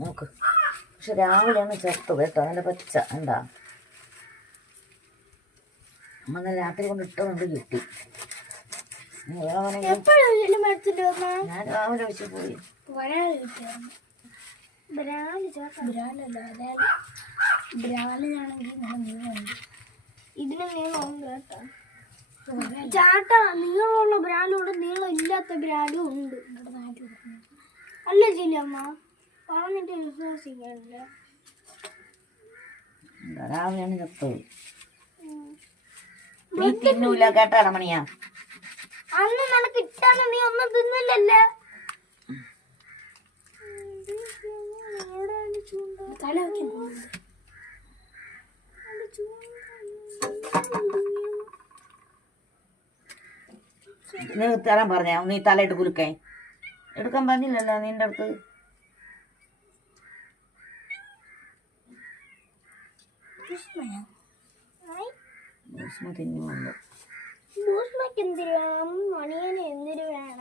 നോക്ക്. പക്ഷെ രാവിലെയാണ് ചത്തു കേട്ടോ, നല്ല പച്ച എന്താ. അമ്മ രാത്രി കൊണ്ട് ഇട്ടുകൊണ്ട് കിട്ടി. ഞാൻ രാവിലെ വെച്ച് പോയി. ഇതിന് നീളമുണ്ട് കേട്ടോ ചാട്ടാ. നീളമുള്ള ബ്രാൻഡും ഉണ്ട്, നീളം ഇല്ലാത്ത ബ്രാൻഡും ഉണ്ട്. അല്ല ജില്ലമ്മ പറഞ്ഞിട്ട് വിശ്വസിക്കണ്ട. രാവിലെയാണ് ചത്തുപോയി. നീ തിന്നൂല കേട്ടാ മണിയാ. അന്ന് നിനക്ക് ഇട്ടാണ്, നീ ഒന്നും തിന്നില്ലല്ലേ. തല നീ തരാൻ പറഞ്ഞ നീ തലയിട്ട് കുലുക്കേ എടുക്കാൻ പറഞ്ഞില്ലല്ലോ നിന്റെ അടുത്ത്. തിന്നുണ്ട് എന്തിനാ മണിയനെ എന്തിനു വേണം.